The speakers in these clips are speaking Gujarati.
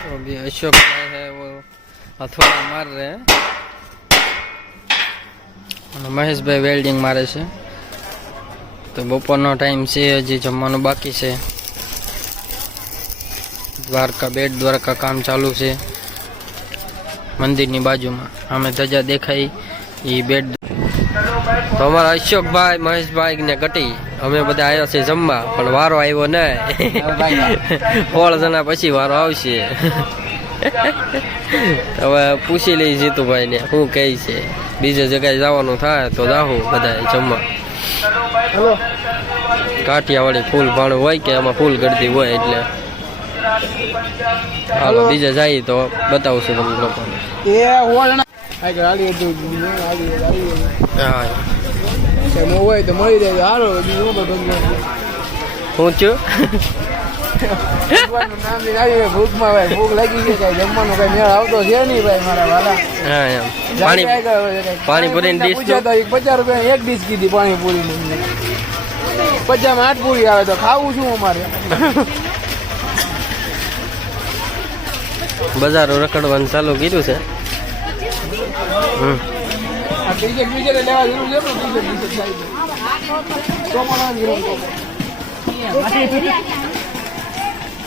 वो भी अशोक भाई है, वो हथौड़ा मार रहे हैं। महेश भाई वेल्डिंग मारे છે। તો બપોરનો ટાઈમ છે, હજી જમવાનું બાકી છે। દ્વારકા બેટ દ્વારકા કામ ચાલુ છે મંદિરની બાજુમાં। અમે ધજા દેખાઈ એ બેટ। તો અમારા અશોકભાઈ મહેશભાઈ ને ગટી અમે બધા આવ્યા છે જમવા, પણ વારો આવ્યો નહીં। 16 જણા પછી વારો આવશે। હવે પૂછી લઈ જીતુભાઈ ને શું કહે છે, બીજે જગ્યાએ જવાનું થાય તો જાહું બધા જમવા। કાઠિયાવાડી ફૂલ ભાણું હોય કે આમાં ફૂલ ગળદી હોય એટલે હાલો બીજે જાય તો બતાવું છું તમને લોકોને। હોય તો મળી જાય હાલો। હું છું ભૂખમાં ભાઈ ભૂખ લાગી ગઈ, કઈ જમવાનું કઈ મેળ આવતો છે નહીં ભાઈ મારા વાલા। હા એમ પાણીપુરી ની ડીશ 50 રૂપિયા એક ડીશ કીધી પાણીપુરી ની। 50 માં 8 પૂરી આવે તો ખાવું શું અમારે? બજારો રખડવાનું ચાલુ કર્યું છે।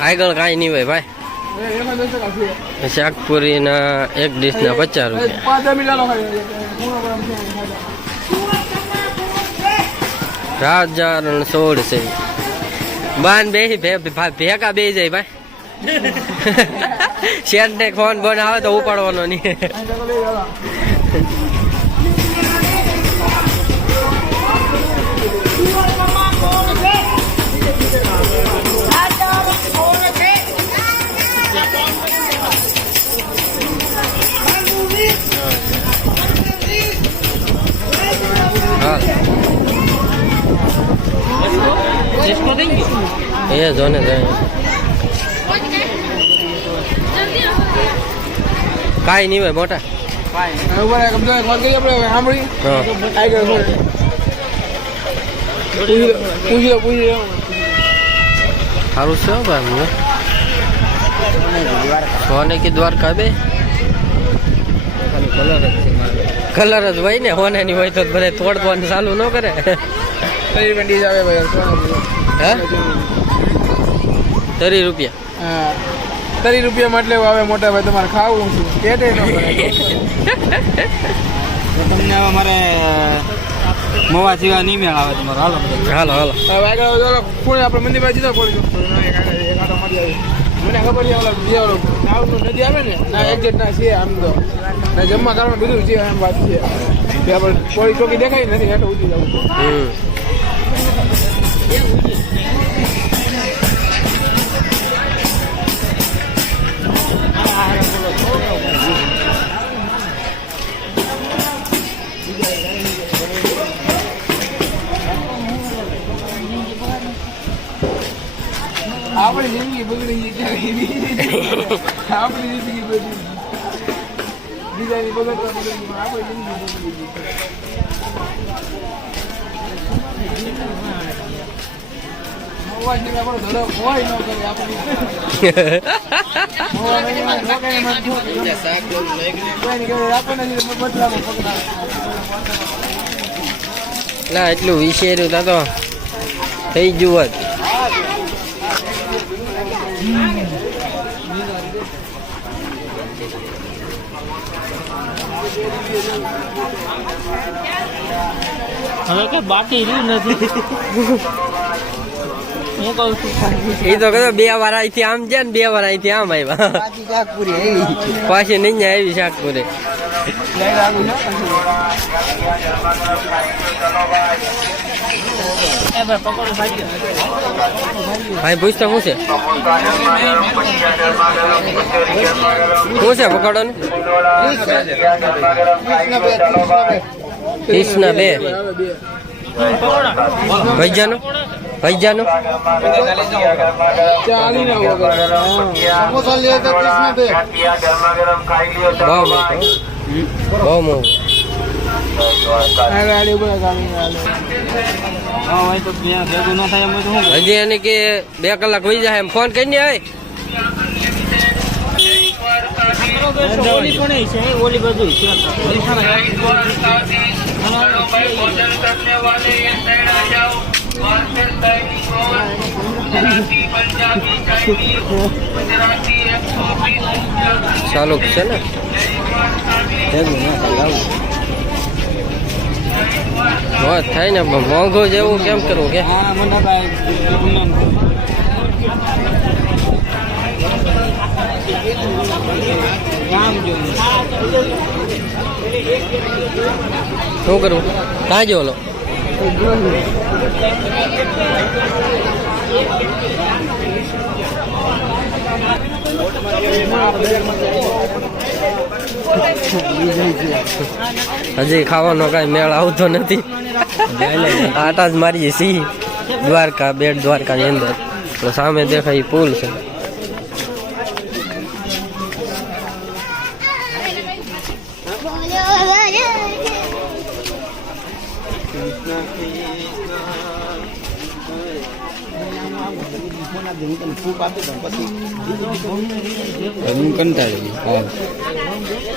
આગળ કાંઈ નહીં હોય ભાઈ। શાકપુરી ના એક ડીશ ના 50 રૂપિયા। રાજા રણછોડ છે બાન બે ભેગા બે જાય ભાઈ। શેઠ ને ફોન બોન આવે તો ઉપાડવાનો નહીં। એ જો ને કાંઈ નહીં હોય મોટા। સારું છે ભાઈ। સોને की દ્વારકા બે કલર જ હોય ને, હોને ની હોય તો બધા તોડવાનું ચાલુ ન કરે। ₹30 રૂપિયા એટલે આવે મોટા ભાઈ તમારે ખાવું છું પેટે ન ભરાય। તમને અમારે મોવા જેવા નહીં મેળ આવે તમારો। હાલો હાલો હાલો હવે આગળ આપણે મંદિર બાજુ તો પડી મને ખબર છે ઓલા નાવનું નદી આવે ને ના એક્ઝેક્ટ ના છે આમ તો ના જમવા કારણ બધું છે એમ વાત છે કે આપણે થોડી ચોકી દેખાય નથી એટલે ઉઠી જવું। આપણી જિંદગી બગડી ગઈ, આપણી જિંદગી બગડી બીજાની બગડવા આપણી જિંદગી બગડી ગઈ। હોય ન કરે આપણી ના એટલું વિશેર્યું તા તો થઈ ગયું હોત। હવે કઈ બાકી રહ્યું નથી। હું કહું છું એ તો કહો 2 વાર અહીંથી આમ છે ને 2 વાર અહીંથી આમ આવ્યા। પાછી નહીં આવી શાકપુરી। ભાઈ પૂછતો શું છે પકડવાનું? 30 ના 2 ભૈજાનું ભૈજાનું બહુ મોંઘું। હજી એને કે 2 કલાક વહી જાય એમ ફોન કરીને આવે। ઓલી પણ છે, ઓલી બધું છે. ચાલુ છે ને વાત થાય ને પણ મોંઘું જેવું કેમ કરવું કે શું કરવું કાં જો લો હજી ખાવાનો કઈ મેળ આવતો નથી આટા જ મારીએ સિંહ દ્વારકા બેટ દ્વારકા ની અંદર તો સામે દેખાય પુલ છે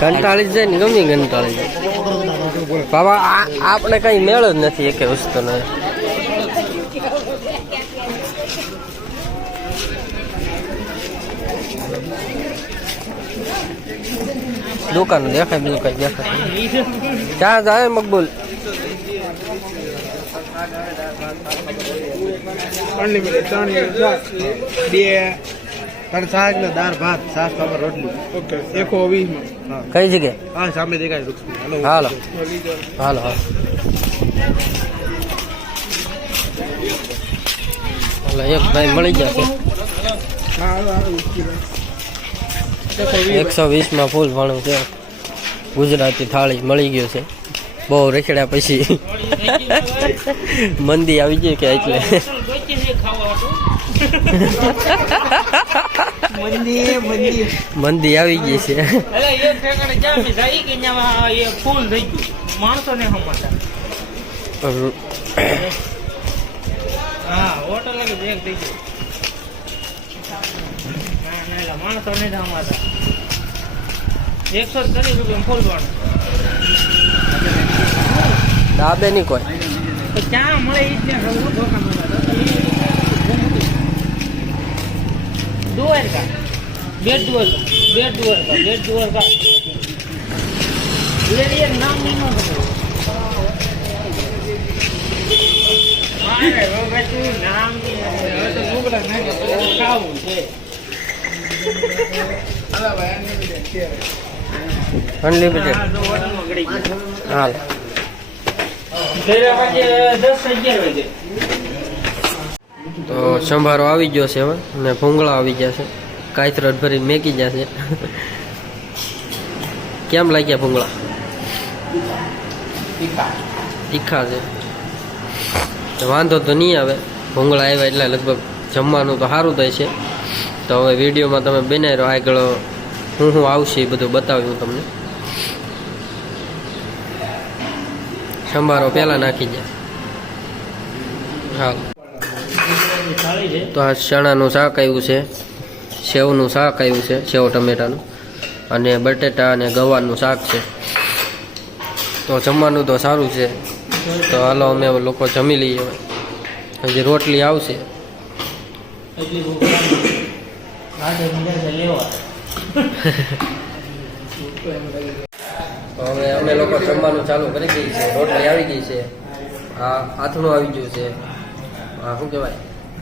કંટાળી જાય ને ગમે કંટાળી જાય બાબા આપણે કઈ મેળ જ નથી એક વસ્તુ નો દુકાન દેખાય બીજું કઈ દેખાય ક્યાં જાય મકબૂલ અનલિમિટેડ 3 શાક ને દાળ ભાત સાસ પાપડ રોટલી ઓકે 120 માં કઈ જગ્યાએ હા સામે દેખાય રૂક્ષ્મી હાલો હાલો હાલો એક ભાઈ મળી જશે 120 માં ફૂલ ભાણું છે ગુજરાતી થાળી મળી ગયું છે બહુ રેખડ્યા પછી મંદી આવી ગઈ કે એટલે મંદી આવી ગઈ છે માણસો ને હોટલ થઈ ગયું માણસો ને જમાતા 130 રૂપિયા ફૂલ ભાણું દાબે નહીં કોઈ ક્યાં મળે એ જ દ્વારકા બેટ દ્વારકા નામ નહીં ખાવું છે અનલિમિટેડ હાલ 10-11 વાગે તો સંભારો આવી ગયો છે હવે અને ભૂંગળા આવી ગયા છે કાયતરટ ભરી મેકી જશે કેમ લાગ્યા ભૂંગળા તીખા છે તો વાંધો તો નહીં આવે ભૂંગળા આવ્યા એટલે લગભગ જમવાનું તો સારું થાય છે તો હવે વિડીયોમાં તમે બનાવી રહ્યો આગળ હું આવશે એ બધું બતાવ્યું તમને સંભારો પહેલા નાખી જાય હાલ તો આ ચણાનું શાક આવ્યું છે સેવનું શાક આવ્યું છે સેવ ટમેટાનું અને બટેટા અને ગવારનું શાક છે તો જમવાનું તો સારું છે તો હાલો અમે લોકો જમી લઈએ હજી રોટલી આવશે હવે અમે લોકો જમવાનું ચાલુ કરી દઈએ છીએ રોટલી આવી ગઈ છે આ આથણું આવી ગયું છે આ શું કહેવાય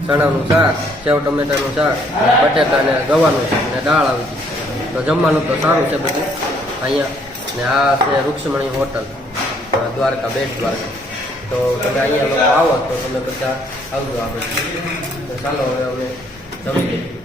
ચણાનું શાક સેવ ટમેટાનું શાક બટેટા અને ગવાનું શાક અને દાળ આવી ગઈ તો જમવાનું તો સારું છે બધું અહીંયા ને આ છે રૂક્ષ્મણી હોટલ દ્વારકા બેટ દ્વારકા તો તમે અહીંયા લોકો આવો તો તમે બધા આવજો આપણે તો ચાલો હવે અમે જમી લઈએ